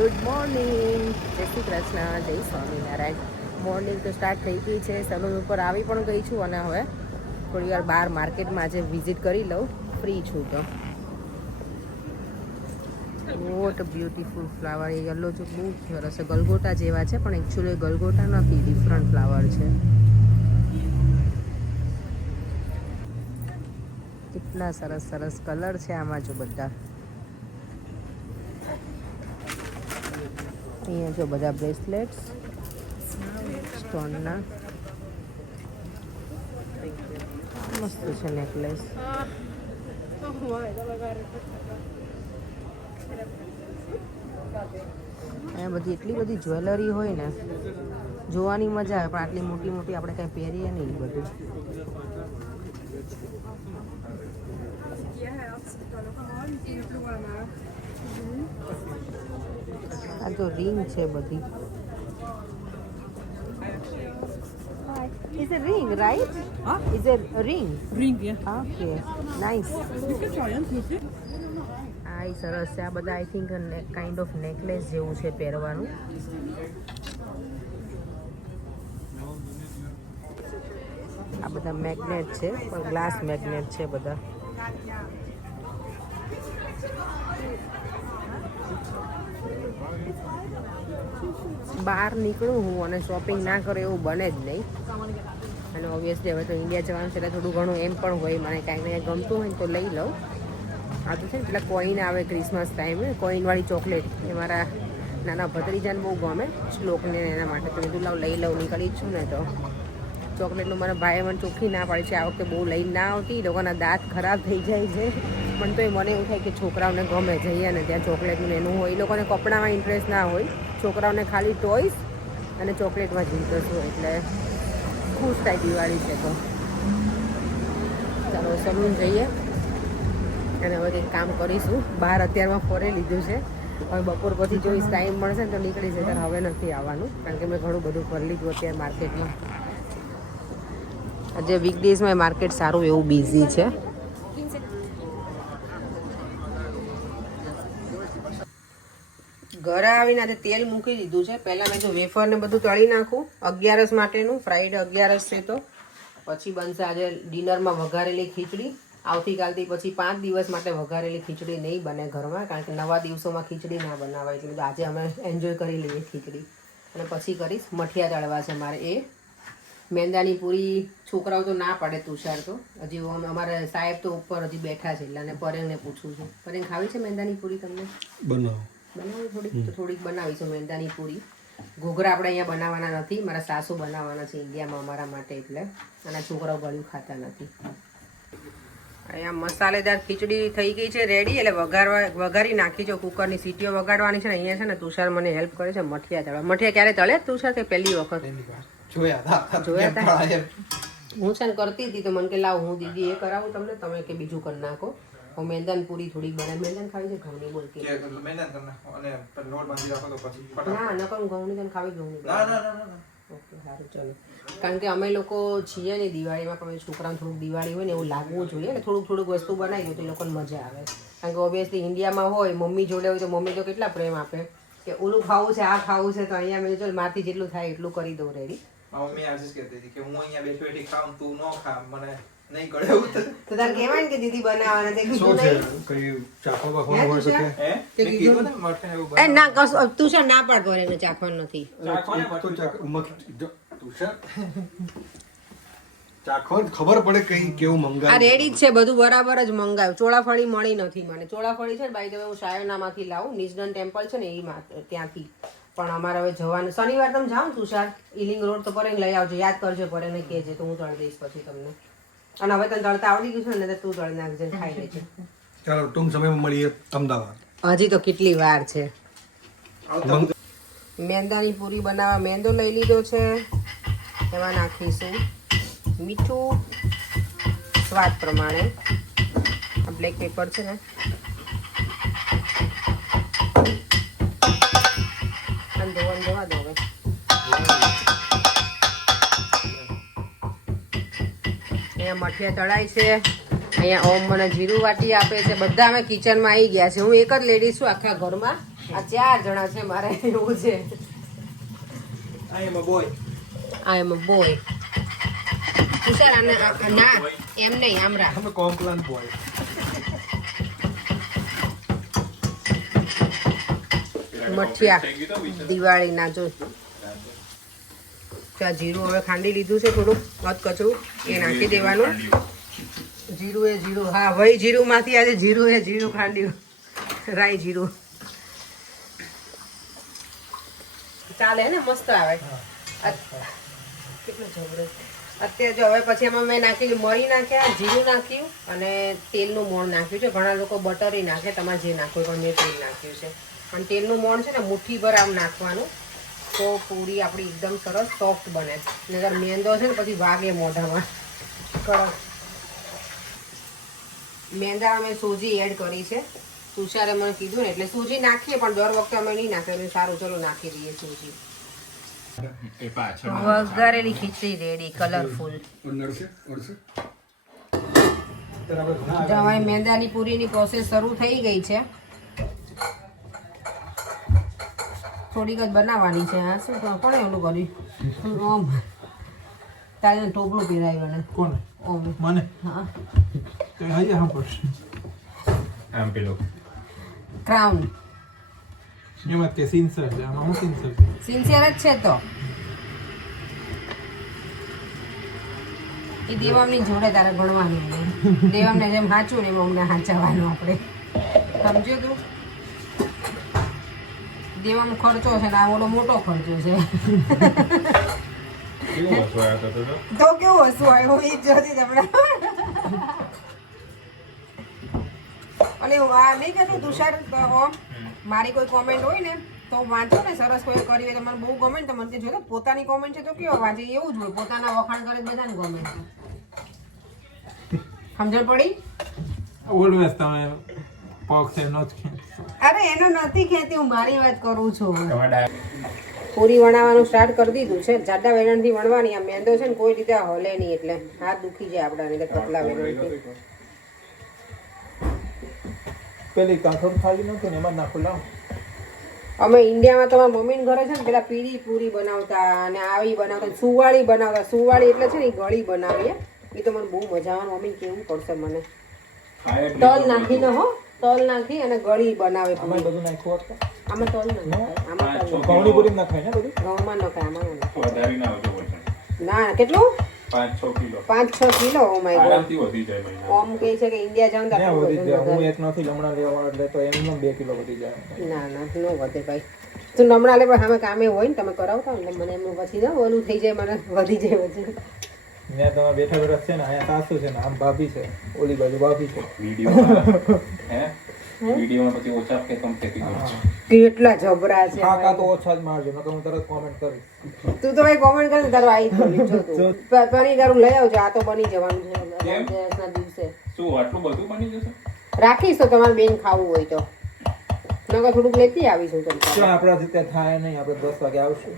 Good morning, જય શ્રી કૃષ્ણ, જય Swaminarayan. Morning તો સ્ટાર્ટ થઈ ગઈ છે. સલૂન ઉપર આવી પણ ગઈ છું અને હવે થોડી વાર બહાર માર્કેટમાં આજે વિઝિટ કરી લઉં, ફ્રી છું તો. What beautiful flower. એ યલો જો બહુ સરસ છે, ગલગોટા જેવા છે પણ એકચ્યુઅલી ગલગોટા નથી, ડિફરન્ટ ફ્લાવર છે. કેટલા સરસ સરસ કલર છે આમાં જો બધા. અહીંયા જો બધા બ્રેસલેટ્સ સ્ટોનના મસ્ત છે નેકલેસ. અહીંયા બધી એટલી બધી જ્વેલરી હોય ને, જોવાની મજા આવે, પણ આટલી મોટી મોટી આપણે કાંઈ પહેરીએ નહીં બધું. આ તો રિંગ છે બધી. Is a ring, right? Huh? Is a ring? Ring, yeah. Okay, nice. You can try and see. આ ઈ સરસ છે. આ બધા I think kind of necklace જેવું છે પહેરવાનું. આ બધા મેગ્નેટ છે, પણ ગ્લાસ મેગ્નેટ છે બધા. બહાર નીકળું હું અને શોપિંગ ના કરું એવું બને જ નહીં. અને ઓબ્વિયસલી હવે તો ઇન્ડિયા જવાનું છે એટલે થોડું ઘણું એમ પણ હોય, મને કાંઈક ને કાંઈક ગમતું હોય ને તો લઈ લઉં. આ તો છે ને પેલા કોઈન આવે ક્રિસમસ ટાઈમે, કોઈનવાળી ચોકલેટ, એ મારા નાના ભત્રીજાને બહુ ગમે, શ્લોકને એના માટે. તો મેં લાવ લઈ લઉં, નીકળી જ છું ને તો. ચોકલેટનું મારા ભાઈએ મને ચોખ્ખી ના પાડી છે, આ વખતે બહુ લઈને ના આવતી, લોકોના દાંત ખરાબ થઈ જાય છે. પણ તો એ મને એવું થાય કે છોકરાઓને ગમે, જઈએ ને ત્યાં ચોકલેટનું એનું હોય. એ લોકોને કપડામાં ઇન્ટરેસ્ટ ના હોય, છોકરાઓને ખાલી ટોયસ અને ચોકલેટમાં જ ઇન્ટરેસ્ટ હોય, એટલે ખુશ થાય દિવાળી છે તો. ચાલો સલૂન જઈએ અને હવે કંઈક કામ કરીશું. બહાર અત્યારમાં ફોરે લીધું છે, હવે બપોર પછી જો ટાઈમ મળશે ને તો નીકળી જશે. ત્યારે હવે નથી આવવાનું, કારણ કે મેં ઘણું બધું કરી લીધું અત્યારે માર્કેટમાં. આજે વીકડેઝમાં માર્કેટ સારું એવું બિઝી છે. ઘરે આવીને આજે તેલ મૂકી દીધું છે. પહેલાં મેં જો વેફર ને બધું તળી નાખું 11સ માટેનું, ફ્રાઈડે 11સ છે તો. પછી બનશે આજે ડિનરમાં વઘારેલી ખીચડી. આવતીકાલથી પછી 5 દિવસ માટે વઘારેલી ખીચડી નહીં બને ઘરમાં, કારણ કે નવા દિવસોમાં ખીચડી ના બનાવાય, એટલે આજે અમે એન્જોય કરી લઈએ ખીચડી. અને પછી કરીશ મઠિયા તળવા છે મારે, એ મેંદાની પૂરી. છોકરાઓ તો ના પાડે, તુષાર તો હજી, અમારે સાહેબ તો ઉપર હજી બેઠા છે, એટલે અને પરેંગને પૂછું છું, પરેંગ ખાવી છે મેંદાની પૂરી? તમને બનાવી થોડીક બનાવીશું મેંદાની પૂરી. ઘૂઘરા આપણે અહીંયા બનાવવાના નથી, મારા સાસુ બનાવવાના છે ઇન્ડિયામાં અમારા માટે, એટલે અને છોકરાઓ ગળ્યું ખાતા નથી. અહીંયા મસાલેદાર ખીચડી થઈ ગઈ છે રેડી, એટલે વઘારી નાખી છે. કુકરની સીટીઓ વગાડવાની છે ને. અહીંયા છે ને તુષાર મને હેલ્પ કરે છે મઠિયા તળવા. મઠિયા ક્યારે તળે તુષાર? કે પહેલી વખત જોયા હતા? હું છે ને કરતી હતી તો મને કે લાવ હું દીદી એ કરાવું તમને, તમે કે બીજું કરી નાખો. હું મેંદાની પૂરી થોડીક બનાવી. મેંદાન ખાવી છે ઘઉંની? બોલતી ના, નકર ઘઉંની તને ખાવી? ઘઉંની? ઓકે સારું, ચલો. કારણ કે અમે લોકો છીએ નહીં દિવાળીમાં, પણ છોકરાને થોડુંક દિવાળી હોય ને એવું લાગવું જોઈએ, ને થોડુંક વસ્તુ બનાવી દો તો એ લોકોને મજા આવે. કારણ કે ઓબ્વિયસલી ઇન્ડિયામાં હોય, મમ્મી જોડે હોય તો મમ્મી તો કેટલા પ્રેમ આપે કે ઓલું ખાવું છે, આ ખાવું છે. તો અહીંયા મેં જો મારથી જેટલું થાય એટલું કરી દઉં રેડી. મમ્મી આજે જ કહેતી હતી કે હું અહીંયા બેઠી બેઠી ખાઉં, તું ન ખા, મને નહીં ગળે એવું. તો તાર કહેવાય ને કે દીદી બનાવવાના તે કીધું નહીં. કઈ ચાખવા બાખવા હોય તો કે તે કીધું ને મઠે એવું એ ના કસ તું છે ના પાડ કરે ને ચાખવાનું નથી. ખબર પડે કઈ કેવું મંગાવ્યું. આ રેડી જ છે બધું, બરાબર જ મંગાવ્યું. ચોળાફળી મળી નથી મને. ચોળાફળી છે ને બાય ધ વે હું શાયોનામાંથી લાવું, નિઝડન ટેમ્પલ છે ને એ ત્યાંથી. પણ અમારે હવે જવાનું શનિવાર. તમે જાઓ ને તુષાર, ઈલિંગ રોડ તો પરેને લઈ આવજો, યાદ કરજો, પરેને કહેજે તો હું તળી દઈશ પછી તમને. અને હવે તને તળતા આવડી ગયું છે ને, તું તળી નાખજે, ખાઈ લેજે. ચાલો ટૂંક સમયમાં મળીએ અમદાવાદ. હજી તો કેટલી વાર છે. મેંદાની પૂરી બનાવવા મેંદો લઈ લીધો છે. એમાં નાખીશું મીઠું સ્વાદ પ્રમાણે. આ બ્લેક પેપર છે ને, ધોવા દો હવે. અહીંયા મઠિયા તળાય છે. અહીંયા ઓમ મને જીરું વાટી આપે છે. બધા અમે કિચનમાં આવી ગયા છે. હું એક જ લેડીઝ છું આખા ઘરમાં, આ 4 જણા છે મારે એવું છે. આ એમાં બોય આ એમ બોય તુષાર આને ના એમ નહીં આમ રાખ. અમે કોમ્પ્લાન બોય મઠિયા દિવાળીના જો ત્યાં જીરું હવે ખાંડી લીધું છે થોડુંક કચરું એ નાખી દેવાનું. જીરું હા વહી જીરું માંથી આજે જીરું ખાંડ્યું રાઈ જીરું ચાલે ને મસ્ત આવે. કેટલું જબરદસ્ત. અત્યારે જો હવે પછી એમાં મેં નાખ્યું મરી નાખ્યા, જીરું નાખ્યું અને તેલનું મોણ નાખ્યું છે. ઘણા લોકો બટરી નાખે, તમારે જે નાખવું પણ મેં તેલ નાખ્યું છે. પણ તેલનું મોણ છે ને મુઠ્ઠીભર આમ નાખવાનું તો પૂરી આપણી એકદમ સરસ સોફ્ટ બને. નગર મેંદો છે ને પછી વાગે મોઢામાં કડક. મેંદા અમે સોજી એડ કરી છે. તુષારે મને કીધું ને એટલે સોજી નાખીએ પણ દર વખતે અમે નહીં નાખીએ. સારું ચલો નાખી દઈએ સોજી. વઘારેલી ખીચડી રેડી કલરફુલ. હવે મેંદાની પૂરીની પ્રોસેસ શરૂ થઈ ગઈ છે. થોડીક જ બનાવવાની છે. હા શું કોણે ઓલું કર્યું? ઓમ તારે ટોપલું પહેરાવ્યું ને કોણ? ઓમ મને હા તો હજી હા પડશે આમ પેલો ક્રાઉન એમાં કે સિન્સર છે. આમાં હું સિન્સર સિન્સિયર જ છે તો એ દેવામની જોડે તારે ભણવાનું. દેવામને જેમ સાચું ને એમ અમને સાચવવાનું આપણે. સમજ્યો તું? દેવામાં ખર્ચો છે ને આ ઓલો મોટો ખર્ચો છે. તો કેવું હસવું આવ્યું એ જોતી તમને. અને આ નહીં કહેતું તુષાર ઓમ મારી કોઈ કોમેન્ટ હોય ને તો વાંચો ને સરસ કોઈ કરી હોય તો મને બહુ ગમે ને તો મને જો પોતાની કોમેન્ટ છે તો કેવો વાંચે એવું જ હોય. પોતાના વખાણ કરે બધાને ગમે. સમજણ પડી? ઓલવેઝ તમે પગ છે નો જ ખેંચો. અરે એનું નથી ખેતી, હું મારી વાત કરું છું. પૂરી વણાવવાનું સ્ટાર્ટ કરી દીધું છે. જાડા વેલણથી વણવાની. આ મેંદો છે ને કોઈ રીતે હલે નહીં એટલે હાથ દુખી જાય આપણા ને પતલા વેલણથી. પેલી કાંઠોડ ખાલી નતું ને એમાં નાખો લાવ. અમે ઇન્ડિયામાં તમારા મમ્મીને ઘરે છે ને પેલા પીળી પૂરી બનાવતા અને આવી બનાવતા, સુવાળી બનાવતા. સુવાળી એટલે છે ને એ ગળી બનાવીએ. એ તો મને બહુ મજા આવે. મમ્મી કેવું પડશે મને. તલ નાખીને હો તલ નાખી અને ગળી બનાવે. આમાં બધું નાખ્યું હતું. આમાં તલ નાખાય. આમાં તલ ઘઉંની પૂરી નખાય ને બધું. ઘઉંમાં નખાય, આમાં ન નખાય. ના કેટલું 5-6 કિલો. Oh my God. ઓમ કહે છે કે ઇન્ડિયા જાઉં તો ના આટલું વધી જાય. વજન હું વધારે. એક નથી લમણા લેવા વાળો એટલે તો એમનો 2 કિલો વધી જાય. ના ના નો વધે ભાઈ. તું નમણા લે પણ અમે કામે હોય ને તમે કરાવતા હોય એટલે મને એમનું પછી ના ઓલું થઈ જાય, મને વધી જાય વજન. ત્યાં તમે બેઠા બેઠા છે ને અહીંયા સાસુ છે ને આમ ભાભી છે, ઓલી બાજુ ભાભી છે. વિડીયોમાં પછી ઓછા કે કમ ફેંકી દો. કેટલા જબરા છે કાકા તો ઓછા જ મારજો નકર હું તરત કોમેન્ટ કરીશ. તું તો ભાઈ કોમેન્ટ કરે તારો આવી જ જો તું પનીર તારું લઈ આવજો. આ તો બની જવાનું છે ધનતેરસના દિવસે. શું આટલું બધું બની જશે? રાખીશ તો તમારે બેન ખાવું હોય તો નકર થોડુંક લેતી આવીશું જો તમને. આપણાથી ત્યાં થાય નહીં. આપણે 10 વાગે આવશું.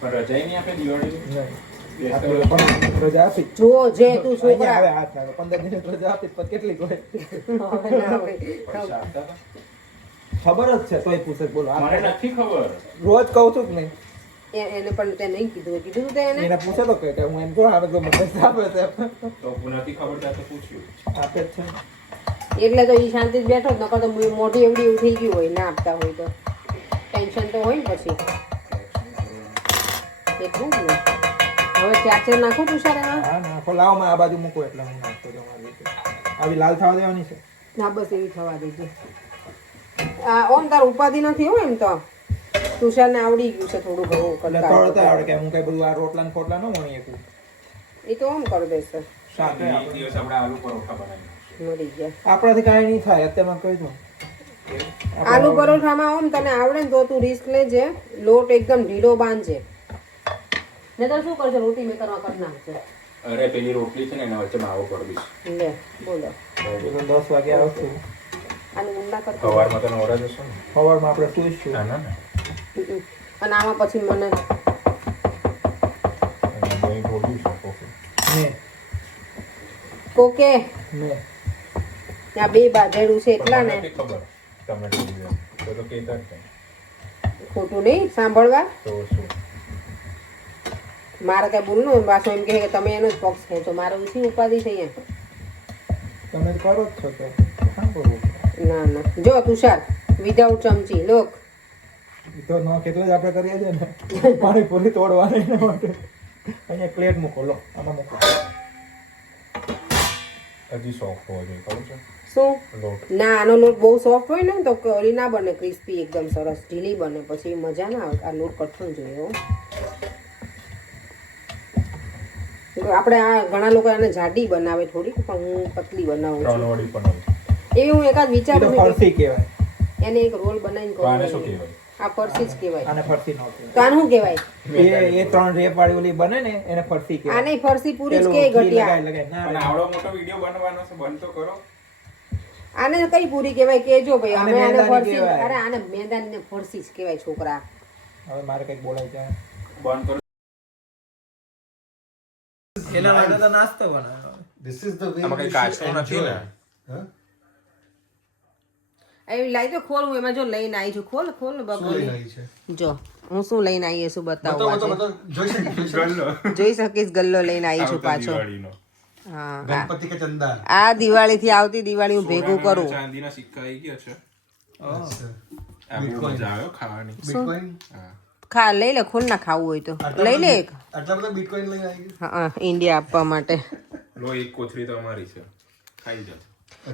પણ રજાઈ નહીં આપણે દિવાળી નહીં આપણે 15 રજા આપી. જો જે તું અહીંયા છોકરા હવે હાથ નાખો. 15 દિવસ રજા આપી પછી કેટલી હોય ના હોય. ખબર જ છે તોય પૂછે બોલો. મને નથી ખબર. રોજ કહું છું કે નહીં. એને પણ તે નહીં કીધું. કીધું તું તે એને? એને પૂછે તો કે હું એમ કહું આવે તો મગજ આપે છે. તો નથી ખબર ત્યાં તો પૂછ્યું. આપે જ છે. એટલે તો એ શાંતિ જ બેઠો જ. નકર તો મોઢું એવડી એવું થઈ ગયું હોય ના આપતા હોય તો ટેન્શન તો હોય ને પછી એટલું જ ને. હવે ચાચર નાખું તુષાર એમાં? હા નાખો. લાવો મેં આ બાજુ મૂકો એટલે હું નાખતો જાઉં મારી રીતે. આવી લાલ થવા દેવાની છે. ના બસ એવી થવા દેજે. ઓમ તાર ઉપાધિ નથી હોય એમ તો તુષારને આવડી ગયું છે થોડું ઘણું એટલે કરતા તળતા આવડે કે હું કઈ બધું આ રોટલા ને ખોટલા ન વણી શકું. એ તો ઓમ કરી દેશે. શાક એક દિવસ આપણે આલુ પરોઠા બનાવી. મરી ગયા. આપણાથી કાંઈ નહીં થાય અત્યારમાં કહી દઉં. આલુ પરોઠામાં ઓમ તને આવડે ને તો તું રિસ્ક લેજે. લોટ એકદમ ઢીલો બાંધજે. નહીતર શું કરશે રોટી મેકરમાં કરી નાખશે. અરે પેલી રોટલી છે ને એના વચ્ચે માવો કરી દઈશ. લે બોલો. 10 વાગે આવશું. આનું ઊંડા કરતા સવારમાં તો નવરા જશો ને? સવારમાં આપણે સુઈશું. ના ના ના. અને આમાં પછી મને અને દહીં ભોગવી શકો છો. મેં કોકે મેં ત્યાં 2 બાજેડું છે એટલા ને તમને નથી ખબર. તમે જોઈ તો કહેતા જ નહીં. ખોટું નહીં સાંભળવા. તો શું મારે કઈ બોલનું પાછું એમ કહે કે તમે એનો જ પક્ષ ખેંચો. મારે ઓછી ઉપાધિ છે અહીંયા. તમે કરો જ છો તો સાંભળવું. ના ના જો તુષાર વિધાઉટ ચમચી લોક. એ તો ન કેટલો જ આપણે કરીએ છીએ ને પાણીપુરી તોડવાની એના માટે. અહીંયા પ્લેટ મૂકો લો આમાં મૂકો. હજી સોફ્ટ હોવો જોઈએ ખબર છે શું લોટ. ના આનો લોટ બહુ સોફ્ટ હોય ને તો કરી ના બને ક્રિસ્પી એકદમ સરસ ઢીલી બને પછી મજા ના આવે. આ લોટ કઠણ જોઈએ હો. આપણે આ ઘણા લોકો આને જાડી બનાવે થોડીક પણ હું પતલી બનાવું છું. ત્રણ વડી પણ એવી હું એકાદ એ તો વિચારું છું ફરસી કહેવાય. કે એને એક રોલ બનાવીને તો આને શું કહું. કહેવાય? આ ફરસી જ કહેવાય. આને ફરસી ન તો કહેવાય. આનું શું કહેવાય? એ ત્રણ રેપ વાળી ઓલી બને ને એને ફરસી કહેવાય. આને ફરસી પૂરી જ પેલું કે ઘી ઘટિયા. લગાય ના અને રે. આવડો મોટો વિડીયો બનવાનો છે બંધ તો કરો. આને કઈ પૂરી કહેવાય કેજો ભાઈ. આને અમે આને મેંદાની ફરસી કહેવાય. અરે આને મેંદાની ને ફરસી જ કહેવાય છોકરા. હવે મારે કઈક બોલાય ત્યાં. બંધ કરો. એના માટે તો નાસ્તો બનાવ્યો. This is the way આમાં we કઈ કાચું should નથી ને? enjoy. Huh? એ લાઈ તો ખોલ હું એમાં જો લઈને આવી છું. ખોલ ખોલ શું લઈને બગલી. આવી છે? જો હું શું લઈને આવી છું બતાવો, બતાવું. બતાવો, બતાવો. જોઈ શકીશ, જોઈ શકીશ. ગલ્લો. જોઈ શકીશ ગલ્લો લઈને આવી છું આવતા પાછો. દિવાળીનો. હા આ- ગણપતિ કે ચંદા. આ દિવાળી થી આવતી દિવાળી હું ભેગું સોનાના કરું. ચાંદીના સિક્કા આવી ગયા છે. અચ્છા. આ બહુ મજા આવે હો ખાવાની. Bitcoin? હા. ખા લઈ લે ખોલ ના ખાવું હોય તો લઈ લે એક. આટલા બધા Bitcoin લઈને આવી ગયા? હા ઇન્ડિયા આપવા માટે. લો એક કોથળી તો અમારી છે. ખાઈ જાઓ.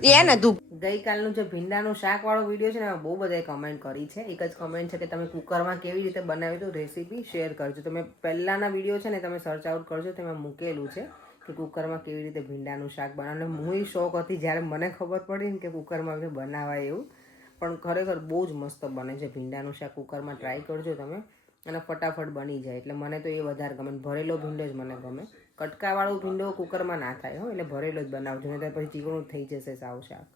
એ ને તું ગઈકાલનું જે ભીંડાનું શાક વાળો વિડીયો છે ને એમાં બહુ બધાએ કમેન્ટ કરી છે. એક જ કમેન્ટ છે કે તમે કુકરમાં કેવી રીતે બનાવ્યું હતું રેસીપી શેર કરજો. તમે પહેલાના વિડીયો છે ને તમે સર્ચ આઉટ કરજો તેમાં મૂકેલું છે કે કુકરમાં કેવી રીતે ભીંડાનું શાક બનાવવાનું. હું શોખ હતી જ્યારે મને ખબર પડી ને કે કુકરમાં આપણે બનાવાય એવું. પણ ખરેખર બહુ જ મસ્ત બને છે ભીંડાનું શાક. કુકરમાં ટ્રાય કરજો તમે અને ફટાફટ બની જાય. એટલે મને તો એ વધારે ગમે. ભરેલો ભીંડો જ મને ગમે. કટકાવાળો ભીંડો કુકરમાં ના થાય હો એટલે ભરેલો જ બનાવજો નહીં તો પછી ચીકણું થઈ જશે સાવ શાક.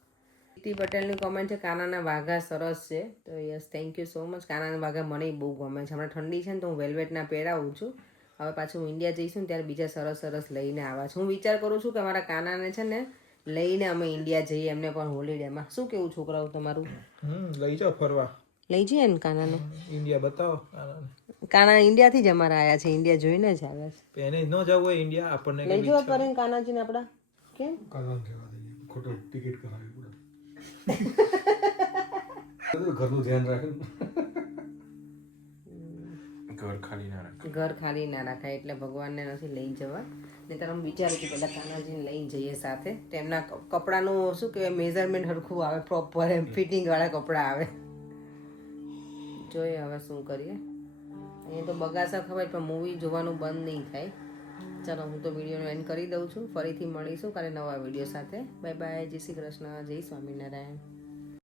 પ્રીતિ પટેલની કોમેન્ટ છે કાનાના વાઘા સરસ છે. તો yes thank you so much. કાનાના વાઘા મને બહુ ગમે છે. હમણાં ઠંડી છે ને તો હું વેલ્વેટના પહેરાવું છું. હવે પાછું હું ઇન્ડિયા જઈશું ને ત્યારે બીજા સરસ સરસ લઈને આવ્યા છું. હું વિચાર કરું છું કે મારા કાનાને છે ને લઈને અમે ઇન્ડિયા જઈએ એમને પણ હોલિડેમાં. શું કેવું છોકરાઓ તમારું? લઈ જાઓ ફરવા. લઈ જઈએ ને કાનાને. ઇન્ડિયા બતાવો. કાના ઇન્ડિયાથી જ અમારા આવ્યા છે. ઇન્ડિયા જોઈને જ આવ્યા છે. એને ન જવું હોય ઇન્ડિયા આપણને લઈ જવા પડે ને કાનાજીને આપડા. કેમ? કાનાને કહેવા દઈએ. ખોટો ટિકિટ કરાવી પડે. ઘરનું ધ્યાન રાખે ને. ઘર ખાલી ના રાખ. ઘર ખાલી ના રાખાય એટલે ભગવાનને નથી લઈ જવા. નહીં તો હું વિચારું કે પહેલાં કાનાજીને લઈને જઈએ સાથે. તેમના કપડાનું શું કહેવાય મેઝરમેન્ટ સરખું આવે પ્રોપર એમ ફિટિંગવાળા કપડાં આવે. જોઈએ હવે શું કરીએ. અહીંયા તો બગાસા ખવાય પણ મૂવી જોવાનું બંધ નહીં થાય. ચાલો હું તો વિડીયોનો એન્ડ કરી દઉં છું. ફરીથી મળીશું કાલે નવા વિડીયો સાથે. Bye bye. જય શ્રી કૃષ્ણ. જય સ્વામિનારાયણ.